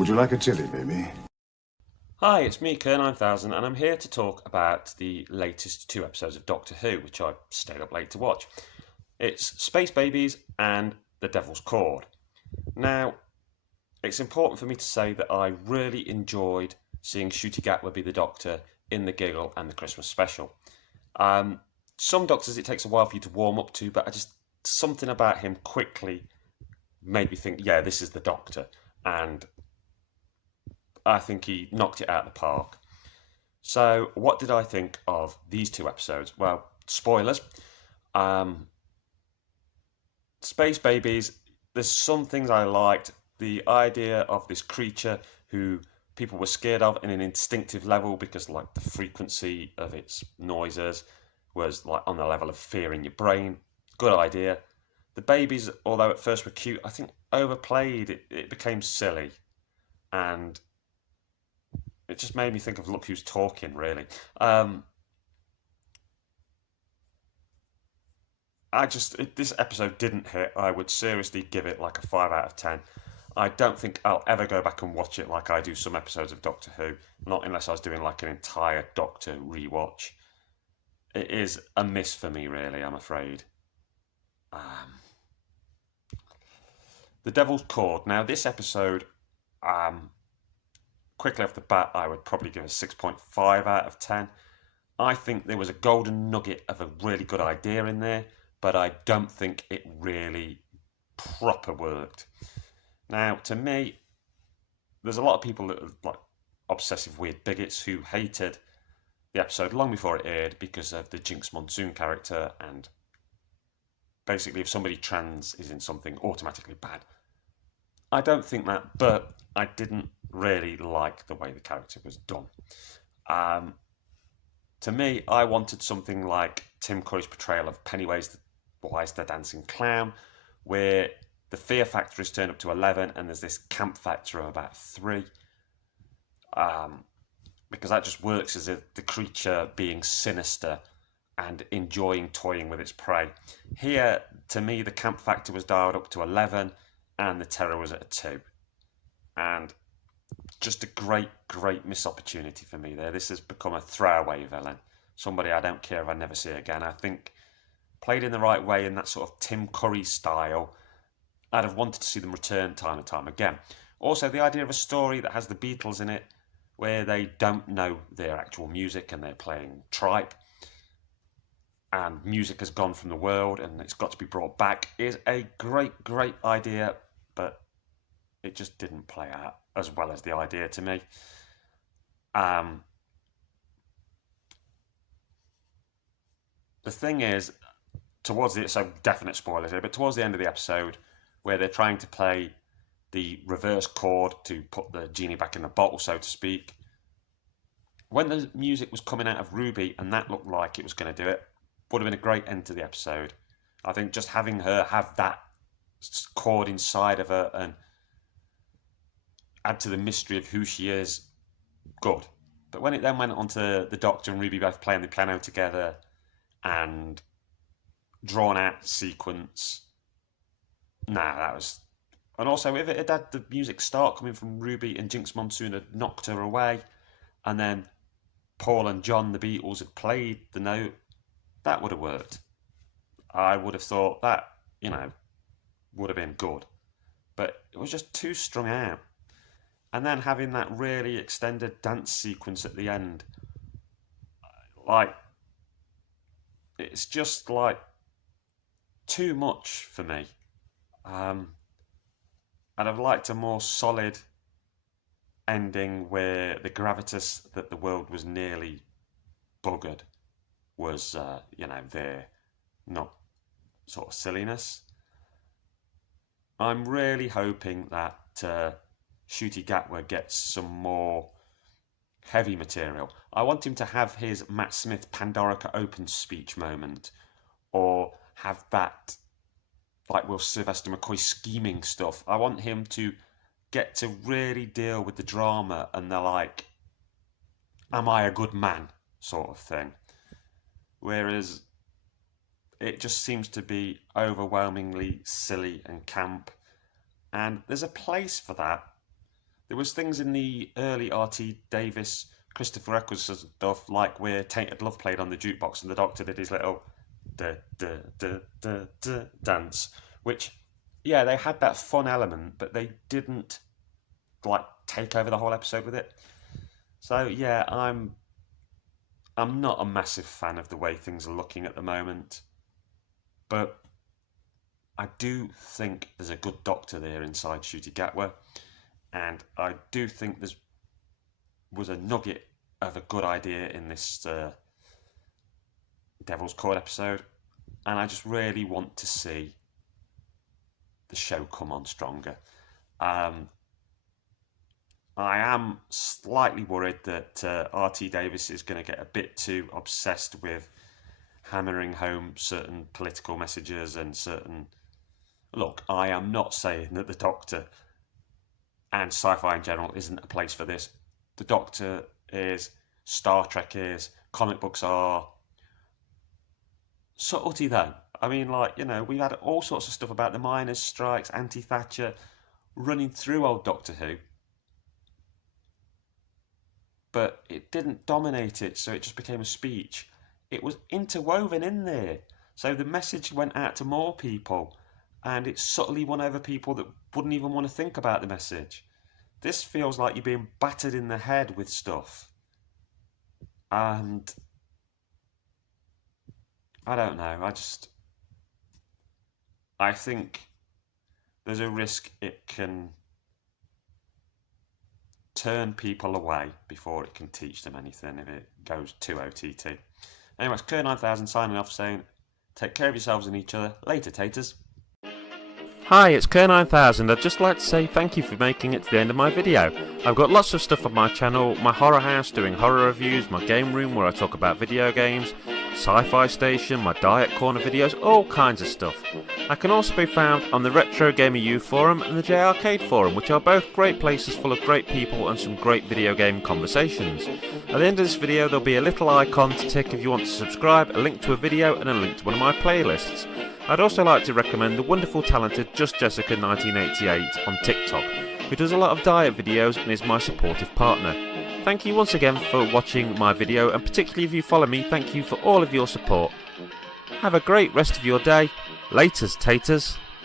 Would you like a chili, baby? Hi, it's me, KERR9000'S, and I'm here to talk about the latest two episodes of Doctor Who, which I stayed up late to watch. It's Space Babies and The Devil's Chord. Now, it's important for me to say that I really enjoyed seeing Ncuti Gatwa be the Doctor in The Giggle and the Christmas special. Some Doctors it takes a while for you to warm up to, but something about him quickly made me think, yeah, this is the Doctor. And I think he knocked it out of the park. So, what did I think of these two episodes? Well, spoilers. Um, Space Babies, there's some things I liked. The idea of this creature who people were scared of in an instinctive level because, like, the frequency of its noises was like on the level of fear in your brain. Good idea. The babies, although at first were cute, I think overplayed. It became silly. And it just made me think of Look Who's Talking, really. This episode didn't hit. I would seriously give it like a 5 out of 10. I don't think I'll ever go back and watch it like I do some episodes of Doctor Who, not unless I was doing like an entire Doctor rewatch. It is a miss for me, really, I'm afraid. The Devil's Chord. Now, this episode, quickly off the bat, I would probably give a 6.5 out of 10. I think there was a golden nugget of a really good idea in there, but I don't think it really proper worked. Now, to me, there's a lot of people that are like obsessive weird bigots who hated the episode long before it aired because of the Jinx Monsoon character, and basically if somebody trans is in something, automatically bad. I don't think that, but I didn't really like the way the character was done. To me, I wanted something like Tim Curry's portrayal of Pennywise the Dancing Clown, where the fear factor is turned up to 11 and there's this camp factor of about 3. Because that just works as if the creature being sinister and enjoying toying with its prey. Here, to me, the camp factor was dialed up to 11 and the terror was at a 2. And just a great missed opportunity for me there. This has become a throwaway villain. Somebody I don't care if I never see again. I think played in the right way in that sort of Tim Curry style, I'd have wanted to see them return time and time again. Also, the idea of a story that has the Beatles in it, where they don't know their actual music and they're playing tripe, and music has gone from the world and it's got to be brought back, is a great idea, but it just didn't play out as well as the idea to me. The thing is, so definite spoilers here, but towards the end of the episode, where they're trying to play the reverse chord to put the genie back in the bottle, so to speak, when the music was coming out of Ruby and that looked like it was going to do it, would have been a great end to the episode. I think just having her have that chord inside of her and add to the mystery of who she is, good. But when it then went on to the Doctor and Ruby both playing the piano together and drawn out sequence, that was... And also, if it had had the music start coming from Ruby and Jinx Monsoon had knocked her away, and then Paul and John, the Beatles, had played the note, that would have worked. I would have thought that, would have been good. But it was just too strung out. And then having that really extended dance sequence at the end, like, it's just like too much for me. I'd have liked a more solid ending where the gravitas that the world was nearly buggered was, there, not sort of silliness. I'm really hoping that Ncuti Gatwa gets some more heavy material. I want him to have his Matt Smith Pandorica Open speech moment, or have that, like Will Sylvester McCoy scheming stuff. I want him to get to really deal with the drama and the like, am I a good man sort of thing. Whereas it just seems to be overwhelmingly silly and camp. And there's a place for that. There was things in the early R.T. Davis, Christopher Eccleston stuff, like where Tainted Love played on the jukebox and the Doctor did his little dance, which, yeah, they had that fun element, but they didn't like take over the whole episode with it. So yeah, I'm not a massive fan of the way things are looking at the moment, but I do think there's a good Doctor there inside Ncuti Gatwa, and I do think there was a nugget of a good idea in this Devil's Chord episode, and I just really want to see the show come on stronger. I am slightly worried that R.T. Davis is going to get a bit too obsessed with hammering home certain political messages and certain... Look, I am not saying that the Doctor and sci-fi in general isn't a place for this. The Doctor is, Star Trek is, comic books are. Subtlety though. I mean, like, you know, we had all sorts of stuff about the miners' strikes, anti-Thatcher, running through old Doctor Who. But it didn't dominate it, so it just became a speech. It was interwoven in there. So the message went out to more people, and it subtly won over people that wouldn't even want to think about the message. This feels like you're being battered in the head with stuff. And I don't know, I think there's a risk it can turn people away before it can teach them anything if it goes too OTT. Anyway, it's KERR9000'S signing off saying, take care of yourselves and each other. Later, taters. Hi, it's KERR9000'S. I'd just like to say thank you for making it to the end of my video. I've got lots of stuff on my channel, my horror house doing horror reviews, my game room where I talk about video games, sci-fi station, my diet corner videos, all kinds of stuff. I can also be found on the Retro Gamer U forum and the J Arcade forum, which are both great places full of great people and some great video game conversations. At the end of this video there'll be a little icon to tick if you want to subscribe, a link to a video and a link to one of my playlists. I'd also like to recommend the wonderful talented Just Jessica 1988 on TikTok, who does a lot of diet videos and is my supportive partner. Thank you once again for watching my video, and particularly if you follow me, thank you for all of your support. Have a great rest of your day. Laters, taters.